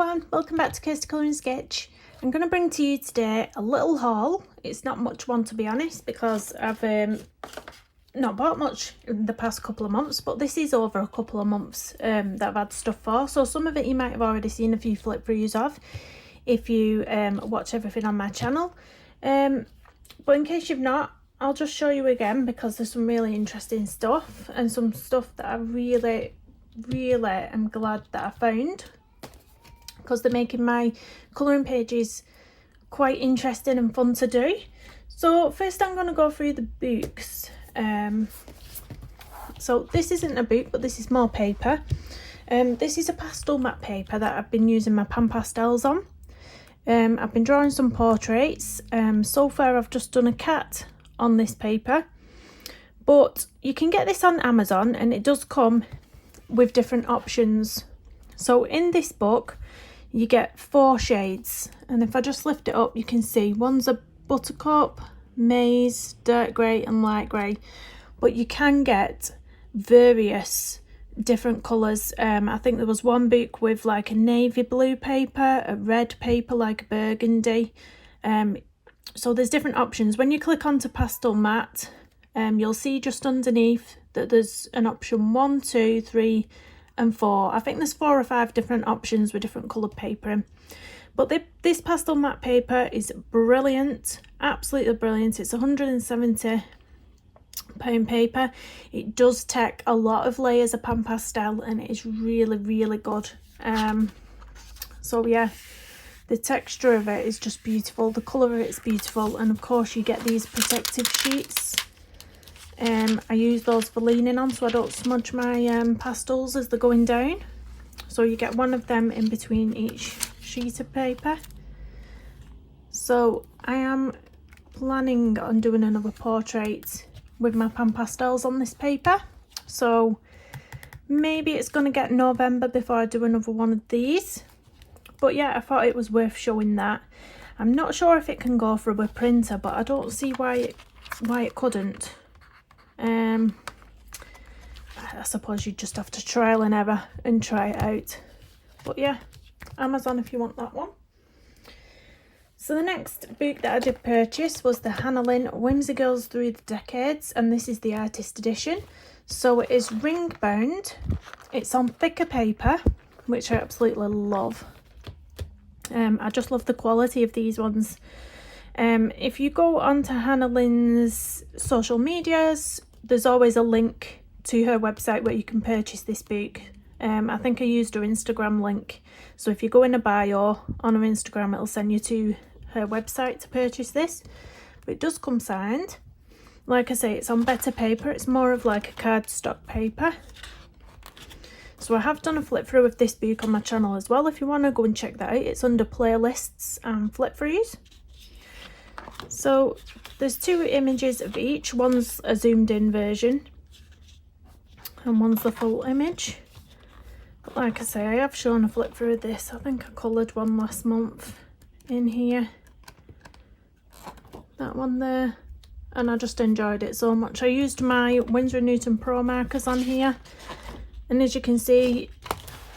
everyone, welcome back to Kirsty Colour and Sketch. I'm going to bring to you today a little haul. It's not much one to be honest because I've not bought much in the past couple of months, but this is over a couple of months that I've had stuff for. So some of it you might have already seen a few flip throughs of if you watch everything on my channel. But in case you've not, I'll just show you again because there's some really interesting stuff and some stuff that I really am glad that I found, because they're making my colouring pages quite interesting and fun to do. So first I'm going to go through the books. So this isn't a book, but this is more paper. This is a pastel matte paper that I've been using my pan pastels on. I've been drawing some portraits. So far I've just done a cat on this paper, but you can get this on Amazon and it does come with different options. So in this book you get 4 shades, and if I just lift it up you can see one's a buttercup, maize, dirt grey and light grey, but you can get various different colours. I think there was one book with like a navy blue paper, a red paper like a burgundy. So there's different options. When you click onto pastel matte, you'll see just underneath that there's an option 1, 2, 3 and 4. I think there's 4 or 5 different options with different coloured paper in. But this pastel matte paper is brilliant, absolutely brilliant. It's £170 paper. It does take a lot of layers of pan pastel and it is really good. So yeah, the texture of it is just beautiful, the colour of it is beautiful, and of course you get these protective sheets. I use those for leaning on so I don't smudge my pastels as they're going down. So you get one of them in between each sheet of paper. So I am planning on doing another portrait with my pan pastels on this paper. So maybe it's going to get November before I do another one of these. But yeah, I thought it was worth showing that. I'm not sure if it can go through a printer, but I don't see why it couldn't. I suppose you just have to trial and error and try it out. But yeah, Amazon if you want that one. So the next book that I did purchase was the Lynn Whimsy Girls Through the Decades, and this is the artist edition. So it is ring bound. It's on thicker paper, which I absolutely love. I just love the quality of these ones. If you go onto Hannah Lynn's social medias, there's always a link to her website where you can purchase this book. I think I used her Instagram link, so if you go in a bio on her Instagram it'll send you to her website to purchase this. But it does come signed. Like I say, it's on better paper, it's more of like a cardstock paper. So I have done a flip through of this book on my channel as well. If you want to go and check that out, it's under playlists and flip throughs. So there's 2 images of each. One's a zoomed in version and one's the full image. But like I say, I have shown a flip through of this. I think I coloured one last month in here. That one there. And I just enjoyed it so much. I used my Winsor & Newton Pro markers on here. And as you can see,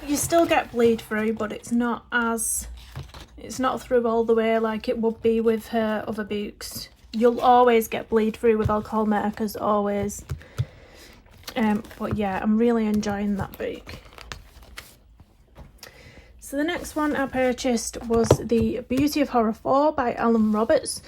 you still get bleed through, but it's not through all the way like it would be with her other books. You'll always get bleed through with alcohol markers, always. But yeah, I'm really enjoying that book. So the next one I purchased was The Beauty of Horror 4 by Alan Roberts.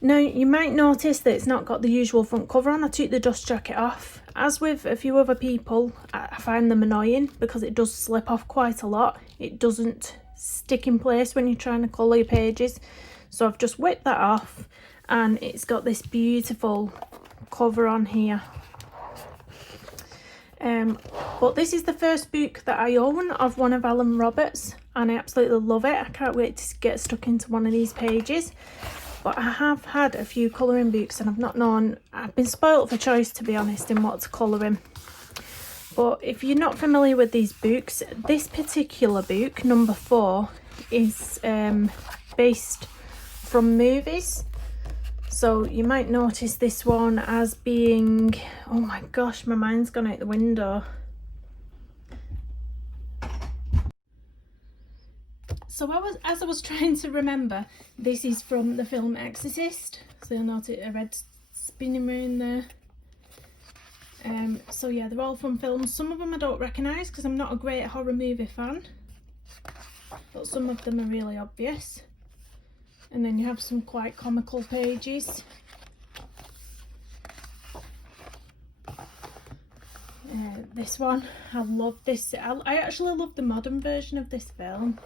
Now you might notice that it's not got the usual front cover on. I took the dust jacket off. As with a few other people, I find them annoying because it does slip off quite a lot. It doesn't stick in place when you're trying to colour your pages. So I've just whipped that off and it's got this beautiful cover on here. But this is the first book that I own of one of Alan Roberts and I absolutely love it. I can't wait to get stuck into one of these pages. But I have had a few colouring books and I've not known, I've been spoilt for choice to be honest in what to colour in. But if you're not familiar with these books, this particular book, number 4, is based from movies. So you might notice this one as being, oh my gosh, my mind's gone out the window. So as I was trying to remember, this is from the film Exorcist. So you'll notice a red spinning in there. So yeah, they're all from films. Some of them I don't recognise because I'm not a great horror movie fan, but some of them are really obvious. And then you have some quite comical pages. This one, I love this. I actually love the modern version of this film.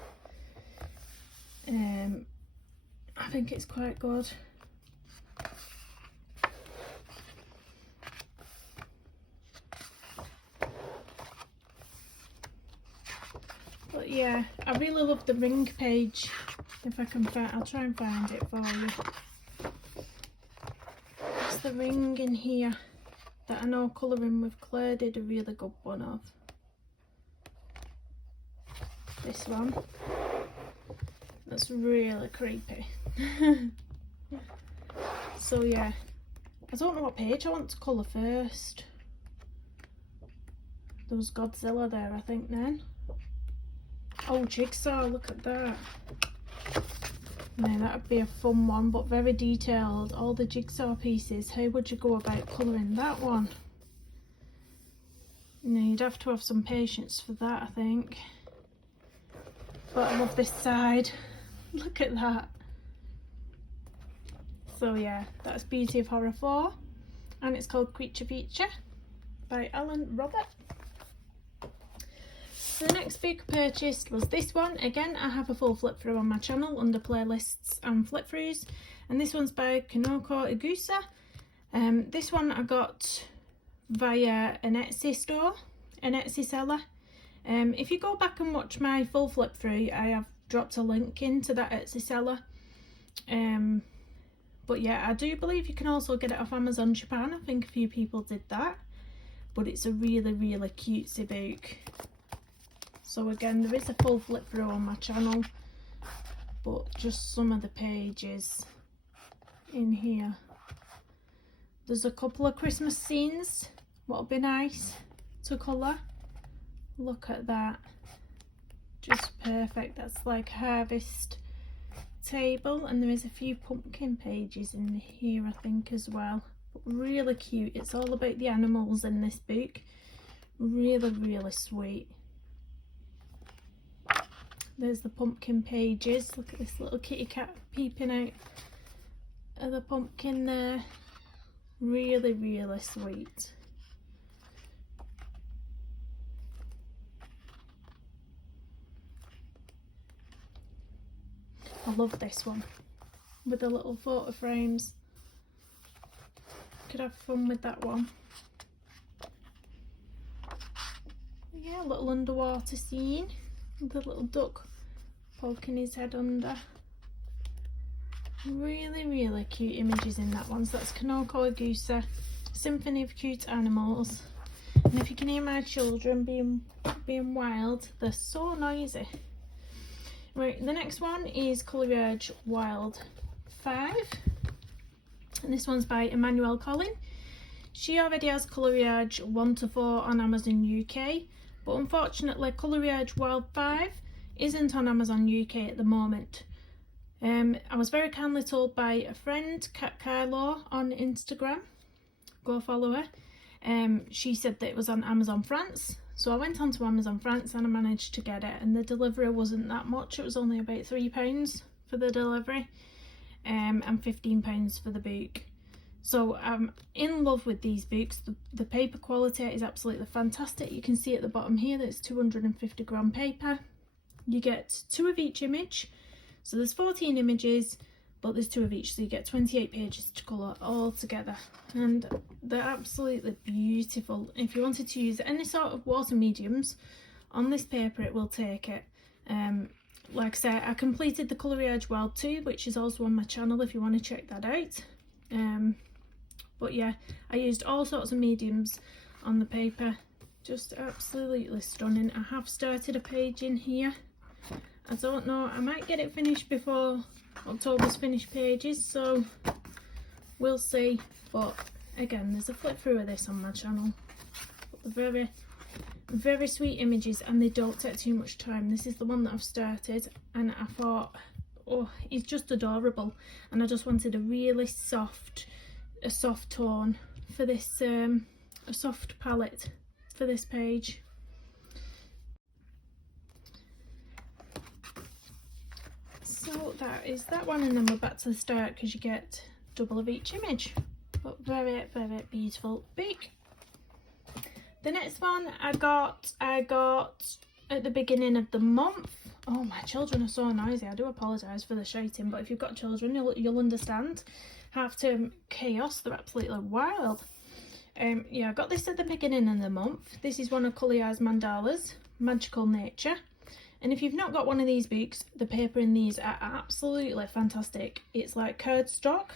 I think it's quite good. But yeah, I really love the ring page. If I can find, I'll try and find it for you. It's the ring in here that I know Colouring with Claire did a really good one of. This one. That's really creepy. So yeah, I don't know what page I want to colour first. There was Godzilla there, I think, then. Oh, Jigsaw, look at that. Yeah, that would be a fun one, but very detailed. All the jigsaw pieces. How would you go about colouring that one? You know, you'd have to have some patience for that, I think. But I love this side. Look at that. So yeah, that's Beauty of Horror 4. And it's called Creature Feature by Alan Robert. So the next book I purchased was this one. Again, I have a full flip through on my channel under playlists and flip throughs. And this one's by Kanoko Igusa. This one I got via an Etsy store, an Etsy seller. If you go back and watch my full flip through, I have dropped a link into that Etsy seller. But yeah, I do believe you can also get it off Amazon Japan. I think a few people did that. But it's a really, really cutesy book. So again, there is a full flip through on my channel, but just some of the pages in here. There's a couple of Christmas scenes, what would be nice to colour. Look at that, just perfect. That's like harvest table, and there is a few pumpkin pages in here, I think, as well. But really cute. It's all about the animals in this book. Really, really sweet. There's the pumpkin pages. Look at this little kitty cat peeping out of the pumpkin there. Really, really sweet. I love this one with the little photo frames. Could have fun with that one. Yeah, a little underwater scene. The little duck poking his head under. Really, really cute images in that one. So that's Kanoko Igusa, Symphony of Cute Animals. And if you can hear my children being wild, they're so noisy. Right, the next one is ColorUrge Wild 5. And this one's by Emmanuel Collin. She already has ColorUrge 1 to 4 on Amazon UK. But unfortunately, ColorUrge Wild 5 isn't on Amazon UK at the moment. I was very kindly told by a friend, Kat Kylo, on Instagram. Go follow her. She said that it was on Amazon France. So I went on to Amazon France and I managed to get it. And the delivery wasn't that much. It was only about £3 for the delivery. And £15 for the book. So I'm in love with these books. The paper quality is absolutely fantastic. You can see at the bottom here that it's 250 gram paper. You get 2 of each image. So there's 14 images, but there's 2 of each. So you get 28 pages to colour all together. And they're absolutely beautiful. If you wanted to use any sort of water mediums on this paper, it will take it. Like I said, I completed the ColorUrge Wild 2, which is also on my channel if you want to check that out. But yeah, I used all sorts of mediums on the paper. Just absolutely stunning. I have started a page in here. I don't know, I might get it finished before October's finished pages, so we'll see. But again, there's a flip through of this on my channel. But they're very, very sweet images and they don't take too much time. This is the one that I've started and I thought, oh, it's just adorable, and I just wanted a really soft tone for this, a soft palette for this page. So that is that one, and then we're back to the start because you get double of each image, but very, very beautiful book. The next one I got at the beginning of the month. Oh, my children are so noisy. I do apologise for the shouting, but if you've got children, you'll understand. Half term chaos, they're absolutely wild. Yeah, I got this at the beginning of the month. This is one of ColorUrge Mandalas, Magical Nature. And if you've not got one of these books, the paper in these are absolutely fantastic. It's like cardstock.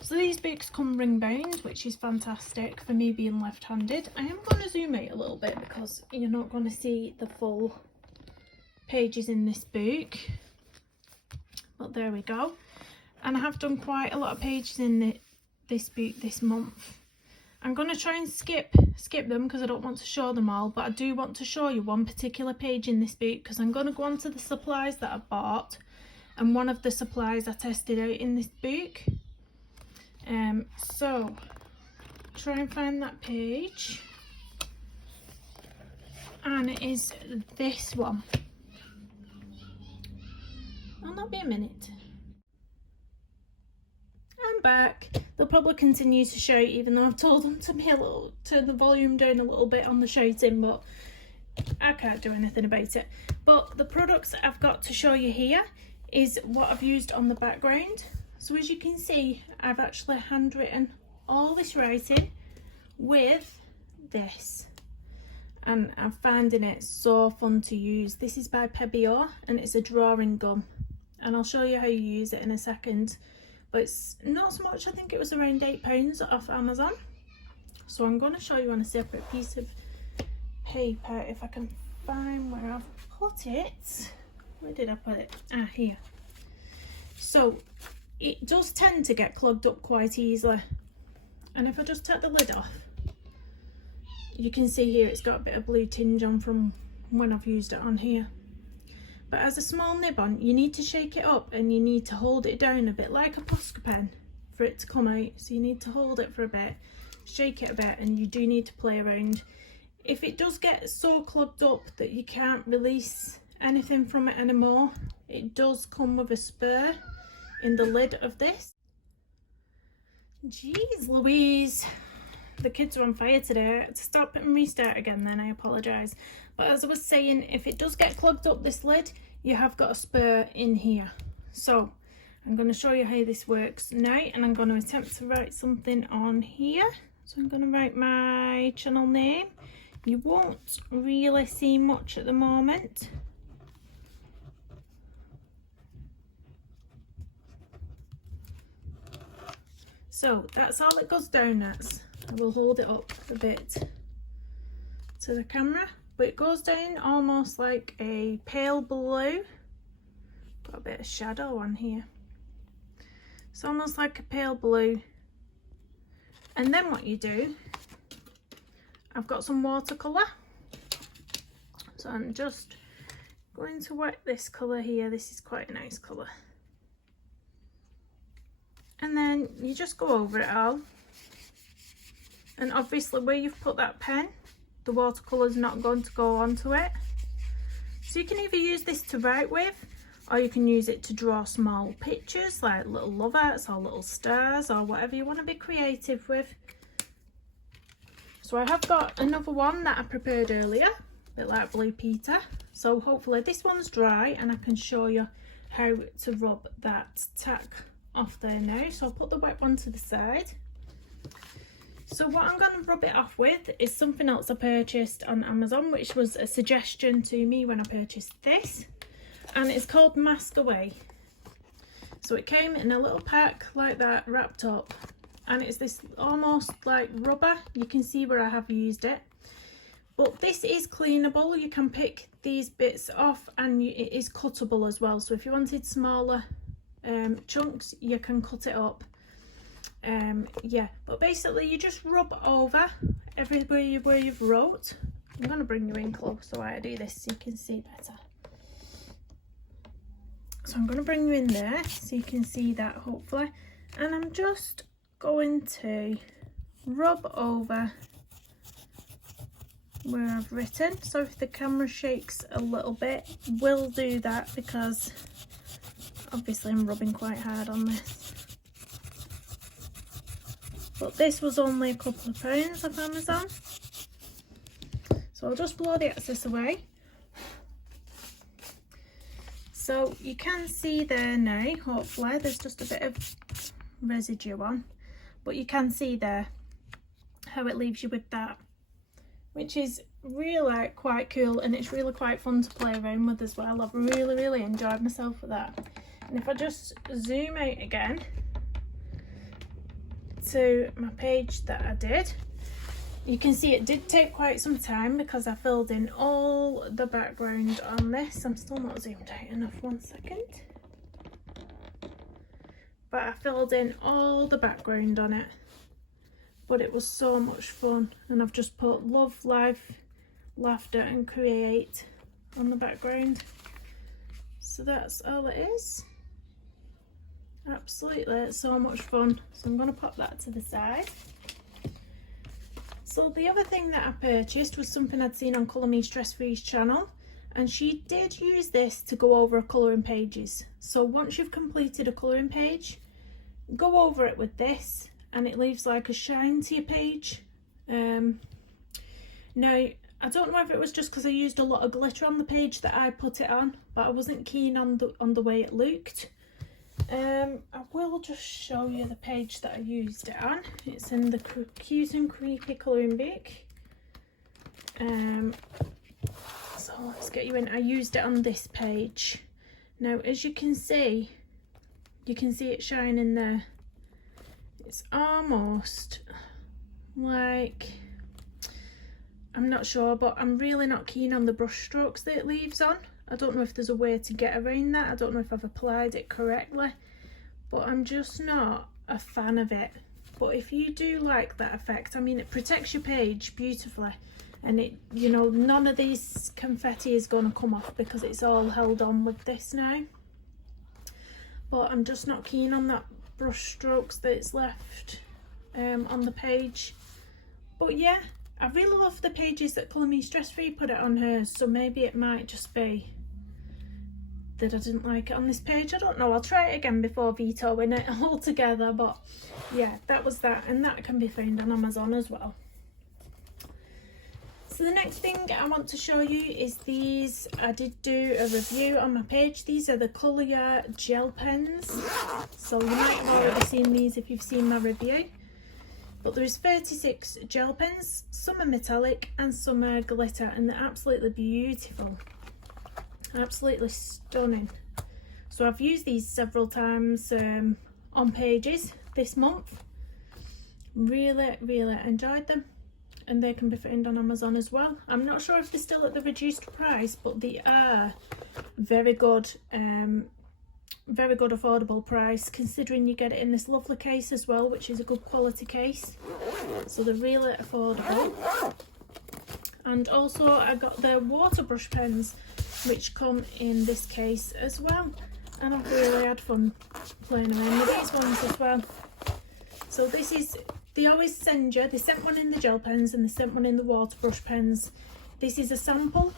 So these books come ring bound, which is fantastic for me being left-handed. I am going to zoom out a little bit because you're not going to see the full pages in this book, but there we go. And I have done quite a lot of pages in this book this month. I'm going to try and skip them because I don't want to show them all, but I do want to show you one particular page in this book because I'm going to go on to the supplies that I bought, and one of the supplies I tested out in this book. So try and find that page, and it is this one. I'll not be a minute. I'm back. They'll probably continue to shout even though I've told them to turn the volume down a little bit on the shouting, but I can't do anything about it. But the products I've got to show you here is what I've used on the background. So as you can see, I've actually handwritten all this writing with this, and I'm finding it so fun to use. This is by Pebeo and it's a drawing gum, and I'll show you how you use it in a second, but it's not so much. I think it was around £8 off Amazon. So I'm going to show you on a separate piece of paper if I can find where I've put it. Where did I put it? Ah, here. So it does tend to get clogged up quite easily, and if I just take the lid off, you can see here it's got a bit of blue tinge on from when I've used it on here. But as a small nib on, you need to shake it up and you need to hold it down a bit like a Posca pen for it to come out. So you need to hold it for a bit, shake it a bit, and you do need to play around. If it does get so clogged up that you can't release anything from it anymore, it does come with a spur in the lid of this. Jeez Louise, the kids are on fire today. I had to stop and restart again then, I apologise. But as I was saying, if it does get clogged up, this lid, you have got a spur in here. So I'm going to show you how this works now, and I'm going to attempt to write something on here. So I'm going to write my channel name. You won't really see much at the moment. So that's all it goes down as. I will hold it up a bit to the camera, but it goes down almost like a pale blue. Got a bit of shadow on here. It's almost like a pale blue. And then what you do, I've got some watercolour. So I'm just going to wet this colour here. This is quite a nice colour. And then you just go over it all. And obviously where you've put that pen, the watercolour's not going to go onto it. So you can either use this to write with, or you can use it to draw small pictures like little love hearts or little stars or whatever you want to be creative with. So I have got another one that I prepared earlier, a bit like Blue Peter. So hopefully this one's dry and I can show you how to rub that tack off there now. So I'll put the wet one to the side. So what I'm going to rub it off with is something else I purchased on Amazon, which was a suggestion to me when I purchased this, and it's called Mask Away. So it came in a little pack like that, wrapped up, and it's this almost like rubber. You can see where I have used it, but this is cleanable. You can pick these bits off, and it is cuttable as well. So if you wanted smaller chunks, you can cut it up. Yeah, but basically you just rub over everywhere where you've wrote, I'm going to bring you in close while I do this so you can see better. So I'm going to bring you in there so you can see that hopefully, and I'm just going to rub over where I've written. So if the camera shakes a little bit, we'll do that because obviously I'm rubbing quite hard on this. But this was only a couple of pounds off Amazon. So I'll just blow the excess away. So you can see there now, hopefully, there's just a bit of residue on, but you can see there how it leaves you with that, which is really quite cool, and it's really quite fun to play around with as well. I've really enjoyed myself with that. And if I just zoom out again to my page that I did, you can see it did take quite some time because I filled in all the background on this. I'm still not zoomed out enough, 1 second. But I filled in all the background on it. But it was so much fun, and I've just put love, life, laughter and create on the background. So that's all it is. Absolutely, it's so much fun. So I'm going to pop that to the side. So the other thing that I purchased was something I'd seen on Colour Me Stress Free's channel, and she did use this to go over colouring pages. So once you've completed a colouring page, go over it with this and it leaves like a shine to your page. Now I don't know if it was just because I used a lot of glitter on the page that I put it on, but I wasn't keen on the way it looked. I will just show you the page that I used it on. It's in the Cute and Creepy colouring book. So let's get you in. I used it on this page. Now as you can see it shining there. It's almost like, I'm not sure, but I'm really not keen on the brush strokes that it leaves on. I don't know if there's a way to get around that. I don't know if I've applied it correctly, but I'm just not a fan of it. But if you do like that effect, I mean, it protects your page beautifully, and it, you know, none of these confetti is going to come off because it's all held on with this now. But I'm just not keen on that brush strokes that it's left on the page. But yeah, I really love the pages that Colour Me Stress Free put it on hers, so maybe it might just be that I didn't like it on this page. I don't know, I'll try it again before vetoing it altogether. But yeah, that was that, and that can be found on Amazon as well. So the next thing I want to show you is these. I did do a review on my page. These are the ColorUrge gel pens. So you might have already seen these if you've seen my review. But there's 36 gel pens. Some are metallic and some are glitter, and they're absolutely beautiful. Absolutely stunning. So I've used these several times on pages this month. Really enjoyed them, and they can be found on Amazon as well. I'm not sure if they're still at the reduced price, but they are very good affordable price, considering you get it in this lovely case as well, which is a good quality case. So they're really affordable. And also I got the water brush pens, which come in this case as well, and I've really had fun playing around with these ones as well. So this is, they always send you, they sent one in the gel pens and they sent one in the water brush pens. This is a sample,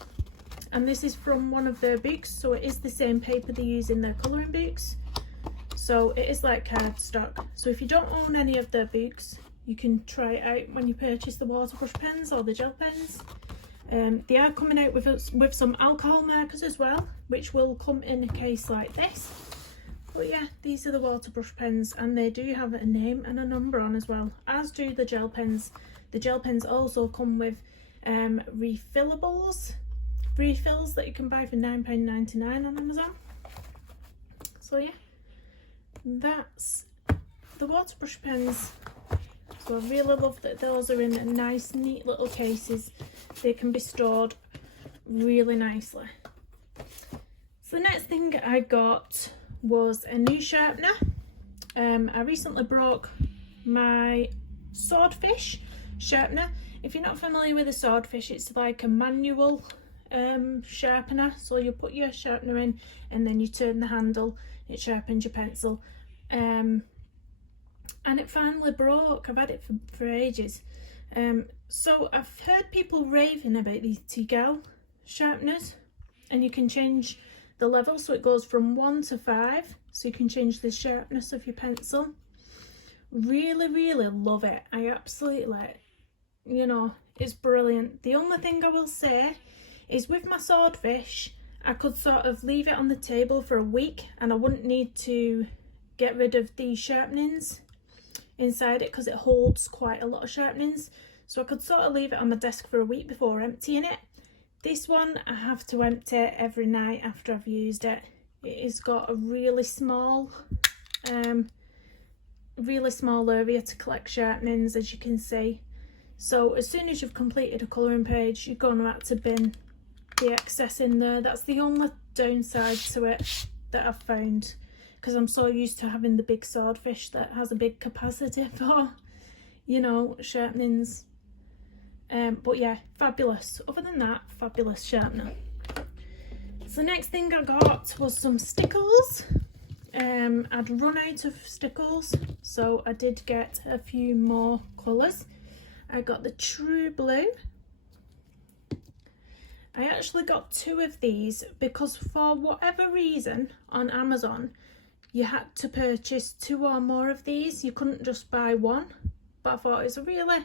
and this is from one of their books, so it is the same paper they use in their colouring books. So it is like cardstock. So if you don't own any of their books, you can try it out when you purchase the water brush pens or the gel pens. They are coming out with some alcohol markers as well, which will come in a case like this. But yeah, these are the water brush pens, and they do have a name and a number on as well, as do the gel pens. The gel pens also come with refills that you can buy for £9.99 on Amazon. So yeah, that's the water brush pens. So I really love that those are in nice neat little cases. They can be stored really nicely. So the next thing I got was a new sharpener. I recently broke my swordfish sharpener. If you're not familiar with a swordfish, it's like a manual sharpener. So you put your sharpener in and then you turn the handle, it sharpens your pencil. And it finally broke. I've had it for ages. So I've heard people raving about these Tegel sharpeners, and you can change the level, so it goes from 1 to 5, so you can change the sharpness of your pencil. Really love it. I absolutely, you know, it's brilliant. The only thing I will say is with my swordfish, I could sort of leave it on the table for a week and I wouldn't need to get rid of the sharpenings inside it because it holds quite a lot of sharpenings. So I could sort of leave it on my desk for a week before emptying it. This one I have to empty every night after I've used it. It has got a really small area to collect sharpenings, as you can see. So as soon as you've completed a colouring page, you're going to have to bin the excess in there. That's the only downside to it that I've found, because I'm so used to having the big swordfish that has a big capacity for, you know, sharpenings. But yeah, fabulous. Other than that, fabulous sharpener. So the next thing I got was some stickles. I'd run out of stickles, so I did get a few more colours. I got the True Blue. I actually got 2 of these because for whatever reason on Amazon you had to purchase 2 or more of these. You couldn't just buy one, but I thought it's a really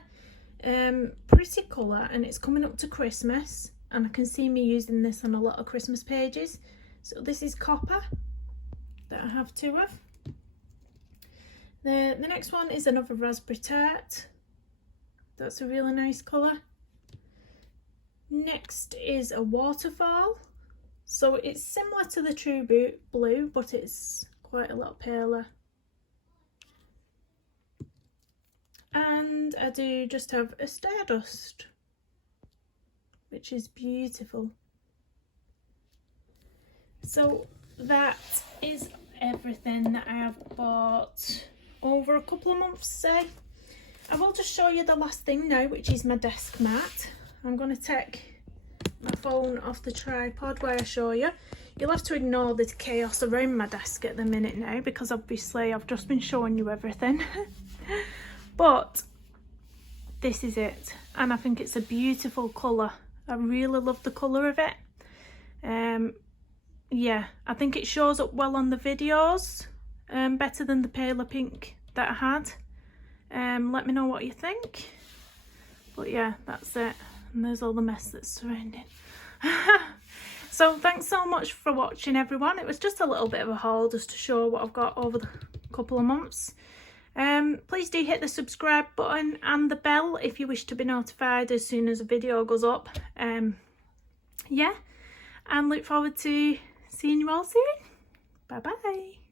pretty colour, and it's coming up to Christmas and I can see me using this on a lot of Christmas pages. So this is Copper that I have 2 of. The next one is another Raspberry Tart. That's a really nice colour. Next is a Waterfall. So it's similar to the True Blue, but it's quite a lot paler. And I do just have a Stardust, which is beautiful. So that is everything that I have bought over a couple of months, say. I will just show you the last thing now, which is my desk mat. I'm going to take my phone off the tripod where I show you. You'll have to ignore the chaos around my desk at the minute now, because obviously I've just been showing you everything. But this is it, and I think it's a beautiful colour. I really love the colour of it. Yeah, I think it shows up well on the videos, better than the paler pink that I had. Let me know what you think. But yeah, that's it, and there's all the mess that's surrounding. So thanks so much for watching, everyone. It was just a little bit of a haul just to show what I've got over the couple of months. Please do hit the subscribe button and the bell if you wish to be notified as soon as a video goes up. Yeah, and look forward to seeing you all soon. Bye bye.